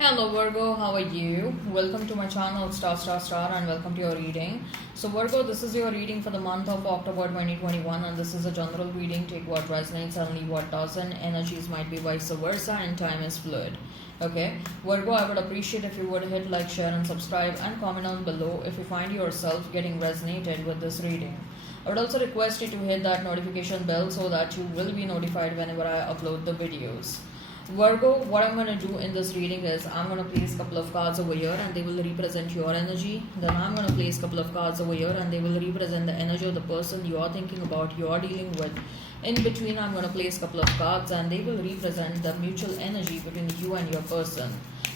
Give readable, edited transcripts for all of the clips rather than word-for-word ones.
Hello Virgo, how are you? Welcome to my channel Star and welcome to your reading. So Virgo, this is your reading for the month of October 2021 and this is a general reading. Take what resonates and leave what doesn't. Energies might be vice versa and time is fluid. Okay, Virgo, I would appreciate if you would hit like, share and subscribe and comment down below if you find yourself getting resonated with this reading. I would also request you to hit that notification bell so that you will be notified whenever I upload the videos. Virgo, what I'm going to do in this reading is I'm going to place a couple of cards over here and they will represent your energy. Then I'm going to place a couple of cards over here and they will represent the energy of the person you are thinking about, you are dealing with. In between, I'm going to place a couple of cards and they will represent the mutual energy between you and your person.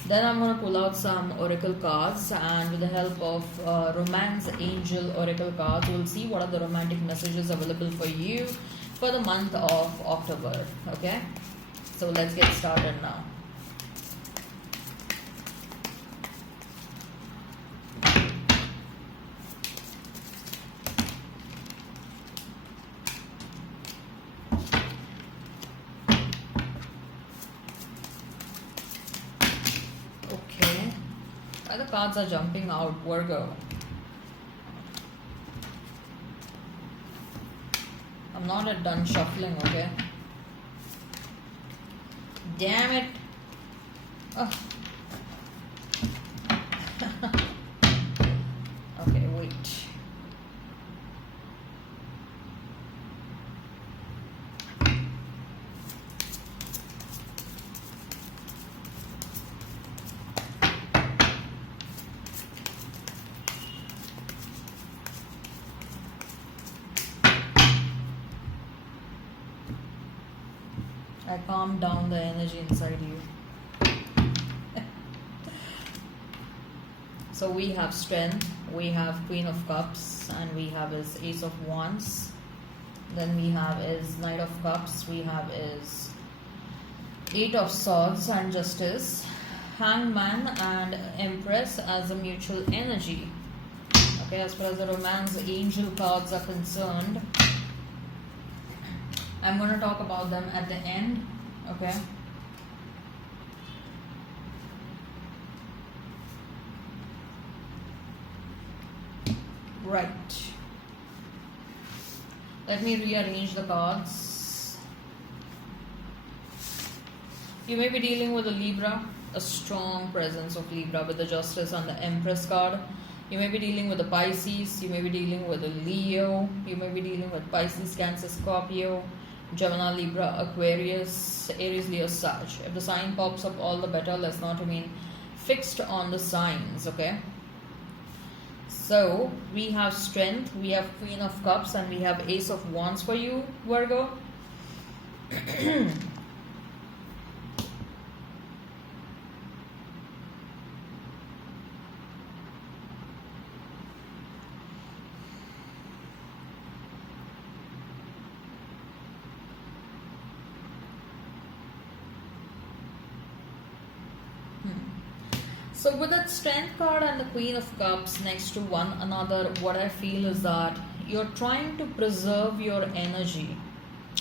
Then I'm going to pull out some oracle cards and with the help of romance angel oracle cards, we'll see what are the romantic messages available for you for the month of October. Okay. So let's get started now. Okay. Why the cards are jumping out, Virgo? I'm not yet done shuffling, okay? Damn it. Oh. Okay, wait. I calmed down the energy inside you. So we have strength, we have Queen of Cups, and we have his Ace of Wands. Then we have his Knight of Cups, we have his Eight of Swords and Justice, Hangman and Empress as a mutual energy. Okay, as far as the romance angel cards are concerned, I'm going to talk about them at the end, okay? Right. Let me rearrange the cards. You may be dealing with a Libra, a strong presence of Libra with the Justice and the Empress card. You may be dealing with a Pisces, you may be dealing with a Leo, you may be dealing with Pisces, Cancer, Scorpio, Gemini, Libra, Aquarius, Aries, Leo, Sag. If the sign pops up, all the better. Let's not remain fixed on the signs, okay? So, we have Strength, we have Queen of Cups, and we have Ace of Wands for you, Virgo. So with that Strength card and the Queen of Cups next to one another, what I feel is that you're trying to preserve your energy.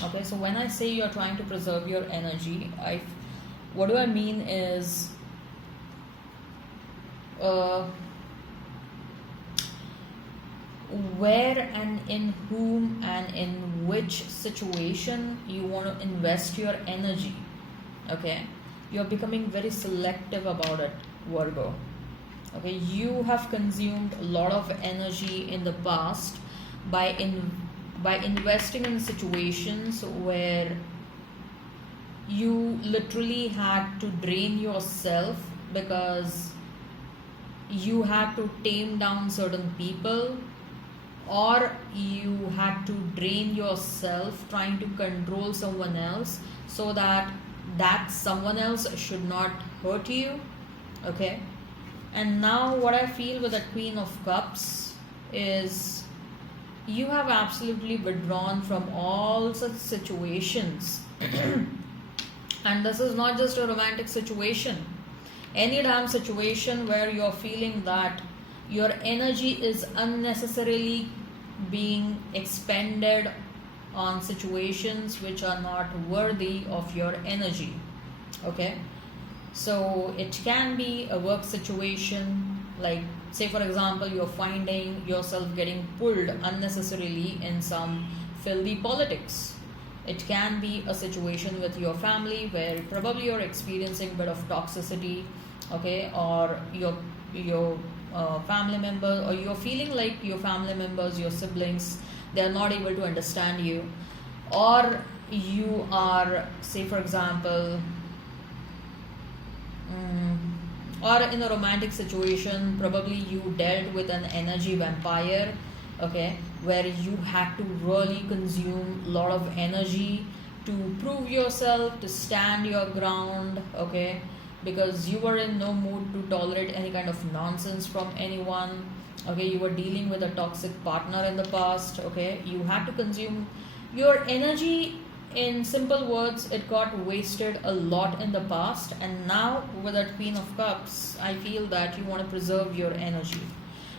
Okay, so when I say you're trying to preserve your energy, what do I mean is where and in whom and in which situation you want to invest your energy. Okay, you're becoming very selective about it, Virgo. Okay, you have consumed a lot of energy in the past by investing in situations where you literally had to drain yourself because you had to tame down certain people, or you had to drain yourself trying to control someone else so that someone else should not hurt you. Okay, and now what I feel with the Queen of Cups is you have absolutely withdrawn from all such situations. And this is not just a romantic situation, any damn situation where you're feeling that your energy is unnecessarily being expended on situations which are not worthy of your energy. Okay, So it can be a work situation, like say for example you're finding yourself getting pulled unnecessarily in some filthy politics. It can be a situation with your family where probably you're experiencing a bit of toxicity, okay, or your family member, or you're feeling like your family members, your siblings, they are not able to understand you, or you are, say for example, or in a romantic situation, probably you dealt with an energy vampire, okay, where you had to really consume a lot of energy to prove yourself, to stand your ground, okay, because you were in no mood to tolerate any kind of nonsense from anyone, okay, you were dealing with a toxic partner in the past, okay, you had to consume your energy. In simple words, it got wasted a lot in the past, and now with that Queen of Cups, I feel that you want to preserve your energy.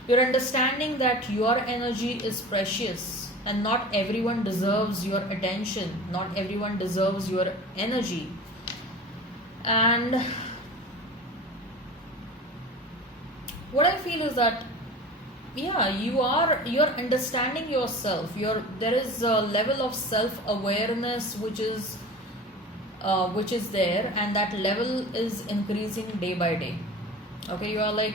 You're understanding that your energy is precious and not everyone deserves your attention, not everyone deserves your energy. And what I feel is that yeah, you're understanding yourself, there is a level of self awareness which is there, and that level is increasing day by day, okay, you are like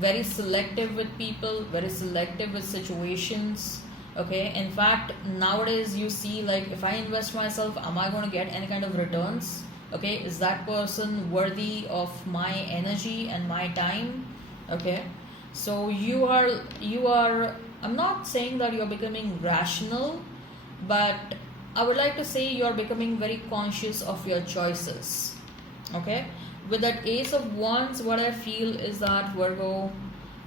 very selective with people, very selective with situations, okay. In fact, nowadays you see, like, if I invest myself, am I going to get any kind of returns, okay, is that person worthy of my energy and my time, okay. So you are I'm not saying that you're becoming rational, but I would like to say you're becoming very conscious of your choices, okay. With that Ace of Wands, what I feel is that, Virgo,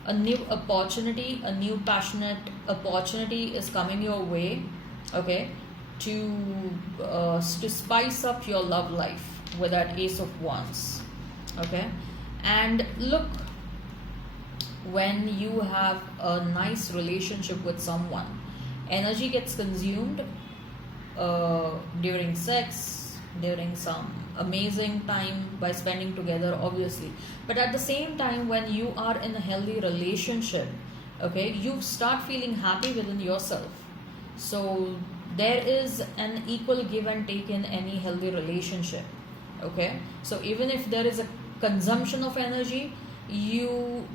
a new opportunity, a new passionate opportunity is coming your way, okay, to spice up your love life with that Ace of Wands, okay. And look, when you have a nice relationship with someone, energy gets consumed during sex, during some amazing time by spending together, obviously, but at the same time, when you are in a healthy relationship, okay, you start feeling happy within yourself. So there is an equal give and take in any healthy relationship, okay. So even if there is a consumption of energy,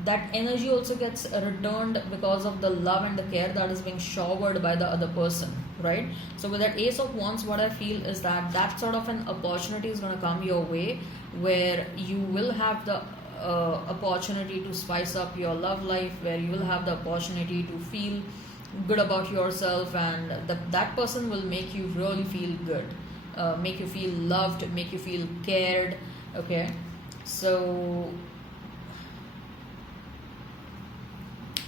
that energy also gets returned because of the love and the care that is being showered by the other person, right? So with that Ace of Wands, what I feel is that that sort of an opportunity is going to come your way, where you will have the opportunity to spice up your love life, where you will have the opportunity to feel good about yourself, and that person will make you really feel good, make you feel loved, make you feel cared, okay. So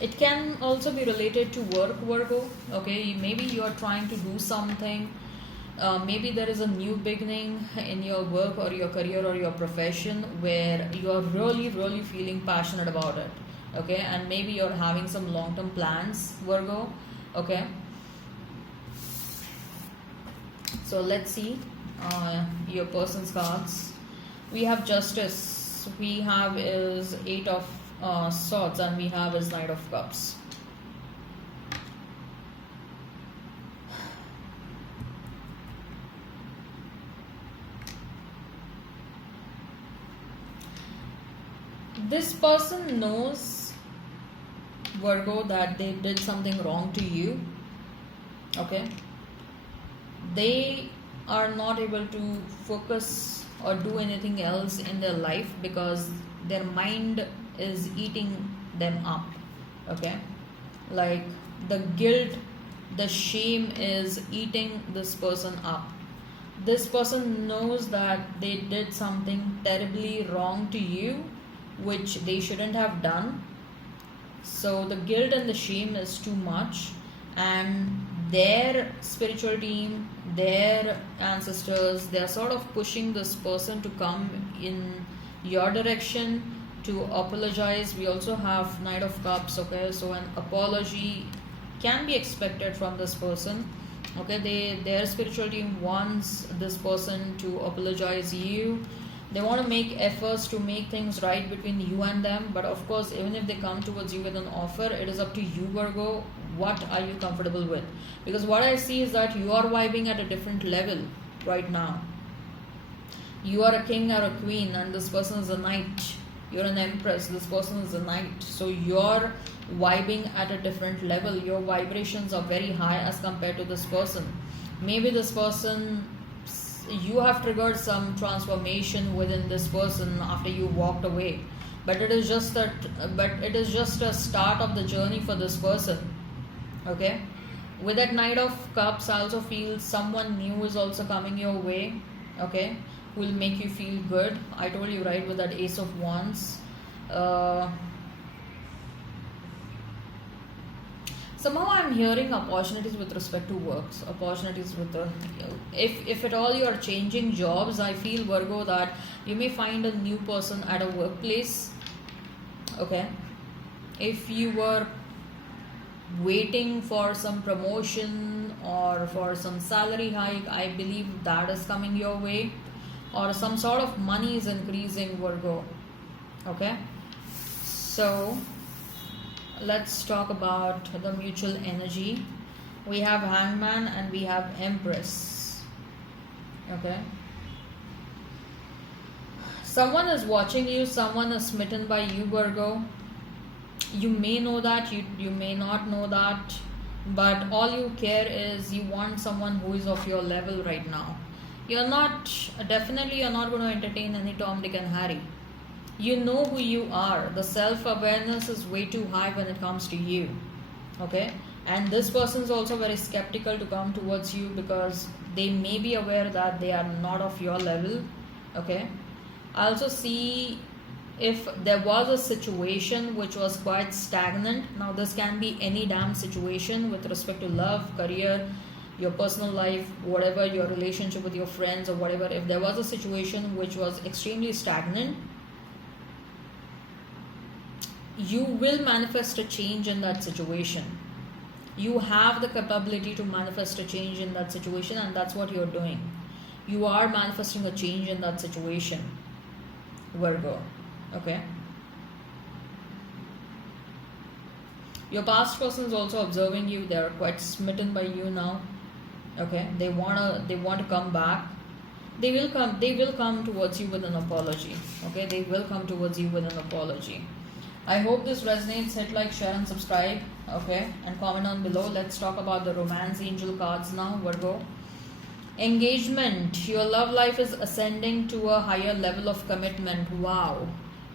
it can also be related to work, Virgo, okay. Maybe you are trying to do something, maybe there is a new beginning in your work or your career or your profession where you are really feeling passionate about it, okay. And maybe you're having some long-term plans, Virgo, okay. So let's see your person's cards. We have Justice, we have is Eight of Swords, and we have is Knight of Cups. This person knows, Virgo, that they did something wrong to you, okay. They are not able to focus or do anything else in their life because their mind is eating them up, okay. Like the guilt, the shame is eating this person up. This person knows that they did something terribly wrong to you, which they shouldn't have done. So the guilt and the shame is too much, and their spiritual team, their ancestors, they are sort of pushing this person to come in your direction, to apologize. We also have Knight of Cups, okay. So an apology can be expected from this person, okay. Their spiritual team wants this person to apologize you, They want to make efforts to make things right between you and them, but of course, even if they come towards you with an offer, it is up to you, Virgo. What are you comfortable with? Because what I see is that you are vibing at a different level right now. You are a king or a queen, and this person is a knight. You're an empress, this person is a knight. So you're vibing at a different level. Your vibrations are very high as compared to this person. Maybe this person, you have triggered some transformation within this person after you walked away, but it is just a start of the journey for this person. Okay, with that Knight of Cups, I also feel someone new is also coming your way. Okay, will make you feel good. I told you, right, with that Ace of Wands. Somehow I'm hearing opportunities with respect to works, opportunities with the, if at all you are changing jobs, I feel, Virgo, that you may find a new person at a workplace. Okay, if you were waiting for some promotion or for some salary hike, I believe that is coming your way, or some sort of money is increasing, Virgo. Okay, so let's talk about the mutual energy. We have Hangman and we have Empress. Okay, someone is watching you, someone is smitten by you, Virgo. You may know that, you may not know that, but all you care is you want someone who is of your level right now. You're not going to entertain any Tom, Dick and Harry. You know who you are. The self-awareness is way too high when it comes to you. Okay, and this person is also very skeptical to come towards you because they may be aware that they are not of your level. Okay, I also see, if there was a situation which was quite stagnant, now this can be any damn situation with respect to love, career, your personal life, whatever, your relationship with your friends or whatever. If there was a situation which was extremely stagnant, you will manifest a change in that situation. You have the capability to manifest a change in that situation, and that's what you're doing. You are manifesting a change in that situation, Virgo. Okay, your past person is also observing you. They are quite smitten by you now. Okay, they want to come back. They will come towards you with an apology. Okay, they will come towards you with an apology. I hope this resonates. Hit like, share and subscribe. Okay, and comment on below. Let's talk about the romance angel cards now, Virgo. Engagement. Your love life is ascending to a higher level of commitment. Wow.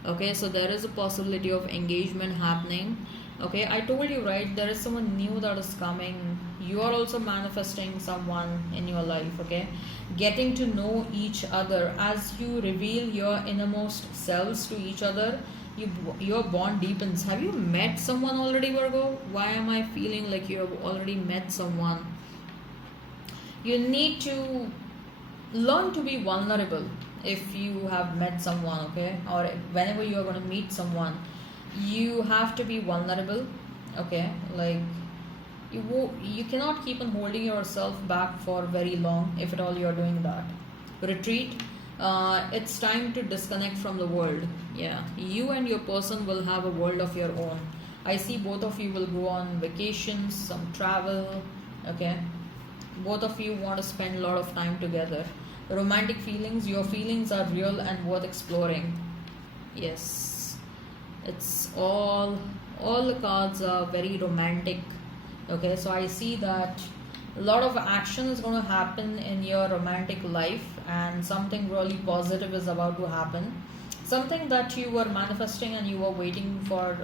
Okay, so there is a possibility of engagement happening. Okay, I told you, right, there is someone new that is coming. You are also manifesting someone in your life. Okay, getting to know each other as you reveal your innermost selves to each other. Your bond deepens. Have you met someone already, Virgo? Why am I feeling like you have already met someone? You need to learn to be vulnerable if you have met someone. Okay, or whenever you are going to meet someone, you have to be vulnerable. Okay, like you cannot keep on holding yourself back for very long. If at all you are doing that, retreat. It's time to disconnect from the world. Yeah, you and your person will have a world of your own. I see both of you will go on vacations, some travel. Okay, both of you want to spend a lot of time together. Romantic feelings. Your feelings are real and worth exploring. Yes, it's all the cards are very romantic. Okay, so I see that a lot of action is going to happen in your romantic life, and something really positive is about to happen. Something that you were manifesting and you were waiting for,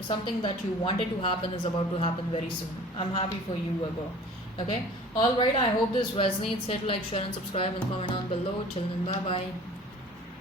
something that you wanted to happen is about to happen very soon. I'm happy for you, Virgo. Okay, alright, I hope this resonates. Hit like, share and subscribe and comment on below. Till then, bye bye.